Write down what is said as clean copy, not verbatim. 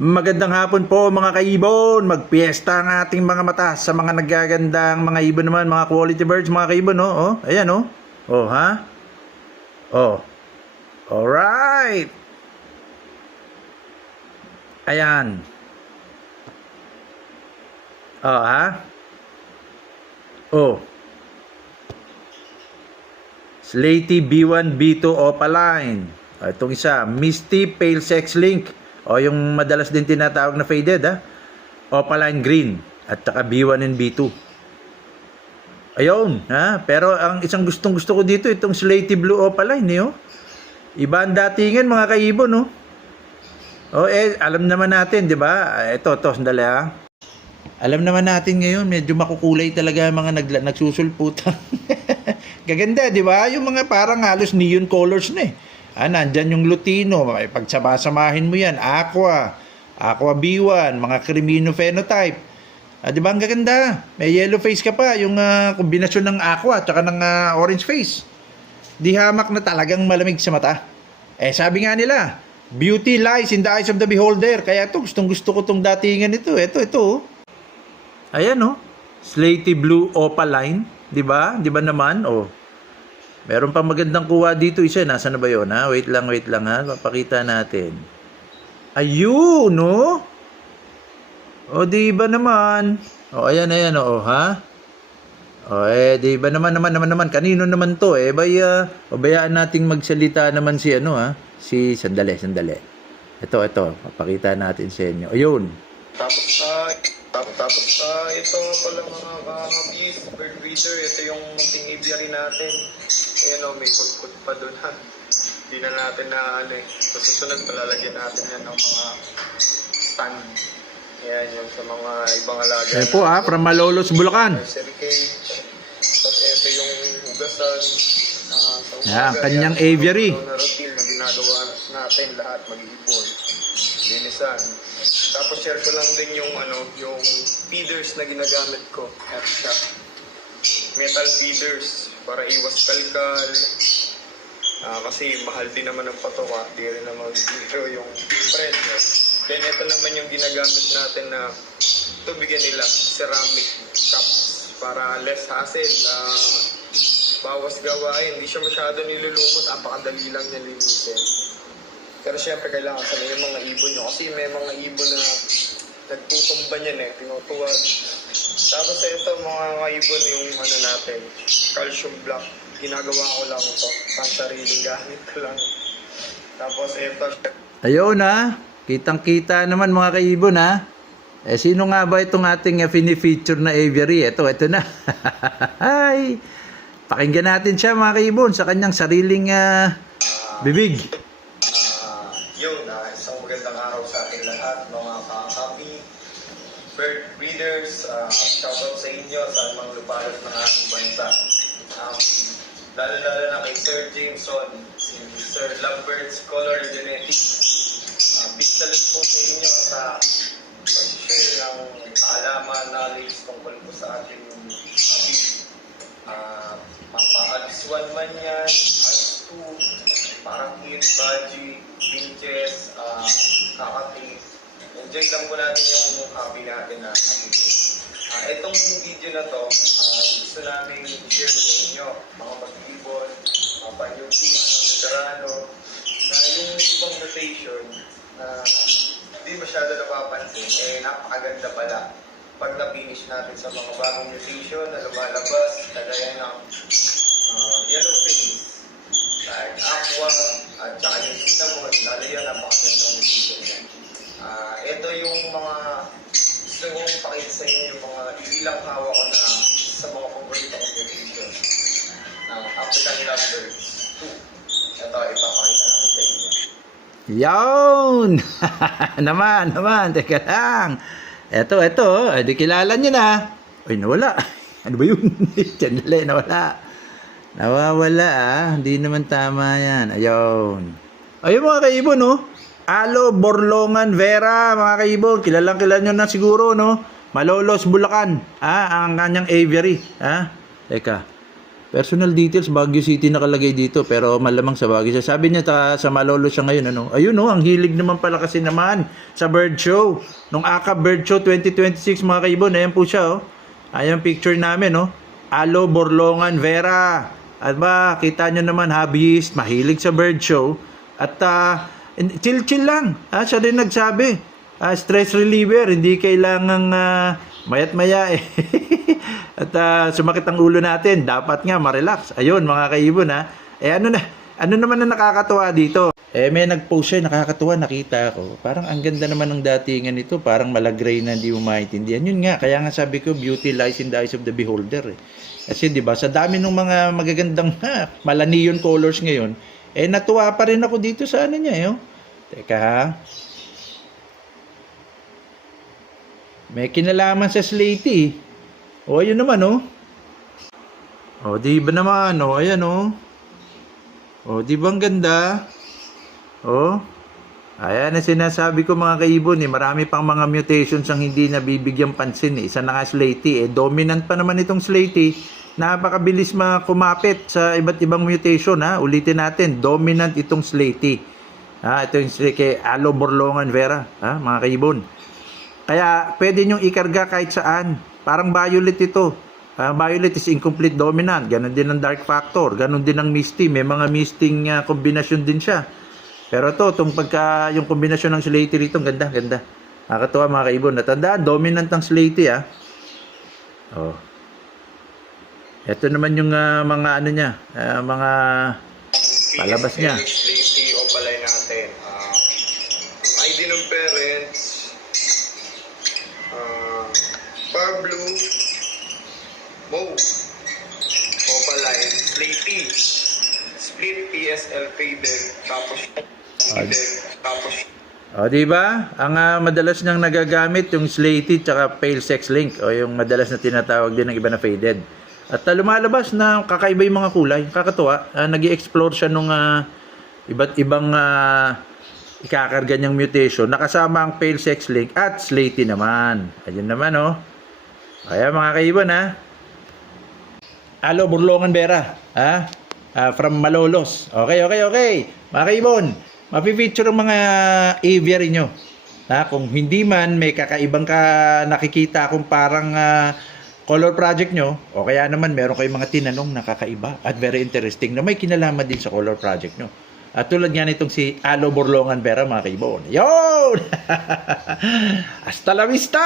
Magandang hapon po mga kaibon. Magpiesta ang ating mga mata sa mga naggagandang mga ibon naman, mga quality birds mga kaibon, no? Oh, ayan, oh. Oh, ha? Oh. Alright. Ayan. Oh, ha? Oh. Slaty B1 B2 Opaline. Itong isa, Misty Pale Sex Link. O yung madalas din tinatawag na faded, ha? Opaline Green at saka B1 and B2. Ayun, ha? Pero ang isang gustong-gusto ko dito itong Slaty Blue Opaline, eh, oh. Iba ang datingan mga kaibon, no? Oh, alam naman natin, 'di ba? Ito, sandali, ha. Alam naman natin ngayon, medyo makukulay talaga ang mga nagsusulputan. Gaganda, 'di ba? Yung mga parang halos neon colors na, eh. Nandyan yung Lutino, pagsama-samahin mo yan, Aqua B1, mga Crimino phenotype. Di ba ang gaganda? May yellow face ka pa, yung kombinasyon ng Aqua at saka ng orange face. Di hamak na talagang malamig sa mata. Sabi nga nila, beauty lies in the eyes of the beholder. Kaya ito, gustong-gusto ko itong datingan ito. Ito. Ayan, oh. Slaty Blue Opaline. Di ba? Di ba naman? Oh. Meron pa magandang kuha dito isa. Nasaan na ba yun, ha? Wait lang, ha? Papakita natin. Ayun, no? O, di ba naman? O, ayan, o, ha? O, di ba naman. Kanino naman to, bayaan nating magsalita naman si, ha? Sandali. Ito. Papakita natin sa inyo. Ayun. Tapos, ito pala mga kakabis, bird breeder, ito yung munting aviary natin. Ayan, may kut-kut pa doon, ha. Hindi na natin na, So, susunod, palalagyan natin yan ng mga stand. Ayan, yung sa mga ibang alaga. Ayan po, from Malolos, Bulacan. Nursery cage. Tapos, ito yung hugasan. Ang kanyang aviary. Na routine na ginagawa natin lahat, mag-iipon. Linisan. Tapos share ko lang din yung yung feeders na ginagamit ko at siya. Metal feeders para iwas kalkal. Kasi mahal din naman ang patoka, di rin naman zero yung presyo. Then ito naman yung ginagamit natin na tubigan nila, ceramic cups para less hassle. Bawas gawain, hindi siya masyado nilulumot, apakadali lang niya linisin. Pero syempre kailangan sa yung mga ibon nyo. Kasi may mga ibon na nagtutumba niyan, tinutuwad. Tapos ito mga ibon yung natin, calcium block. Ginagawa ko lang ito. Pang sariling gamit ko lang. Tapos ito. Ayun, ha. Kitang-kita naman mga kaibon, ha. Sino nga ba itong ating fini-feature na aviary? Ito na. Ay. Pakinggan natin siya mga kaibon sa kanyang sariling bibig. Isang magandang araw sa ating lahat, mga ka-happy bird breeders. Shoutout sa inyo sa mga lupalas ng ating bansa. Lalo-lalo na kay Sir Jameson, si Sir Lovebirds Color Genetics. Big salute po sa inyo sa pag-share ng kaalaman, knowledge tungkol po sa ating hobby. Mapa-Alis 1 man yan, Alis 2, parang cute, budgie, pinches, kakati. Enjoy lang po natin yung hobby natin na itong video na to, gusto namin i-share sa inyo, mga mag-ibon, mga panyugiman, mga veterano, na yung ibang mutation na hindi masyado napapansin, napakaganda pala pag na-finish natin sa mga bagong mutation na lumalabas, kagaya ng yellow face, like aqua, at saka yung cinnamon, lalo yan, napakagandang mutation yan. Ito yung mga gusto kong pakita sa inyo yung mga ilang hawak ko na sa mga paborito kong mutation ng African Lovebirds 2. Ito, ipapakita natin sa inyo. Yawn! naman, teka lang. Ito, di kilala nyo na. Uy, nawala. Ano ba yun? Chanlay, nawala. Nawawala, Hindi naman tama yan. Ayun. Ayun mga kaibon, no? Alo, Borlongan, Vera, mga kaibon. Kilalang nyo na siguro, no? Malolos, Bulacan. Ang kanyang aviary. Teka. Personal details, Baguio City nakalagay dito, pero malamang sa Baguio. Sabi niya sa Malolo siya ngayon, ano? Ayun, ang hilig naman pala kasi naman sa bird show. Nung AKA Bird Show 2026, mga kaibon, ayan po siya, oh. Ayan picture namin, oh. Alo Borlongan Vera. At ba, kita nyo naman, hobbyist, mahilig sa bird show. At chill-chill lang. Siya din nagsabi. Stress reliever, hindi kailangang mayat-maya eh. At sumakit ang ulo natin, dapat nga ma-relax. Ayun mga kaibon ano naman na nakakatuwa dito? May nag-post siya, nakakatuwa, nakita ko. Parang ang ganda naman ng datingan nito, parang malagray na hindi mo maintindihan. Yun nga, kaya nga sabi ko, beauty lies in the eyes of the beholder. Kasi 'di ba, sa dami ng mga magagandang mala-neon colors ngayon, natuwa pa rin ako dito sa ano niya, Teka ha. May kinalaman sa Slatey. Ayun naman, di ba naman, ayan, di ba ang ganda? Ayan na sinasabi ko mga kaibon, marami pang mga mutations ang hindi nabibigyan pansin, Isa na nga Slatey, dominant pa naman itong Slatey. Napakabilis kumapit sa iba't ibang mutation, Ulitin natin, dominant itong Slatey. Ito yung kay Alo Borlongan Vera, mga kaibon. Kaya pwede nyong ikarga kahit saan. Parang violet ito. Violet is incomplete dominant. Ganon din ang dark factor. Ganon din ang misty. May mga misting kombinasyon din siya. Pero itong yung kombinasyon ng Slatey rito, ganda. Nakakatuwa mga kaibon. Natandaan, dominant ang Slatey, Ito naman yung mga ano niya, mga palabas niya. Slatey opalay natin. ID ng parents, Pablo, Mo, Opaline, Slatey, Split PSL faded, tapos di ba? Ang madalas niyang nagagamit yung Slatey tsaka pale sex link o yung madalas na tinatawag din ng iba na faded. At lumalabas na kakaiba yung mga kulay, kakatuwa. Nag-i-explore siya nung iba't ibang ikakarga niyang mutation, nakasama ang pale sex link at Slatey naman. Ayun naman, Kaya mga kaibon, Alo Borlongan Vera, from Malolos. Okay. Mga kaibon, mapipicture ang mga aviary nyo. Kung hindi man may kakaibang nakikita kung parang color project nyo, o kaya naman meron kayong mga tinanong na kakaiba at very interesting na may kinalaman din sa color project nyo. At tulad nga nitong si Alo Borlongan Vera, mga kaibon. Yun! Hasta la vista!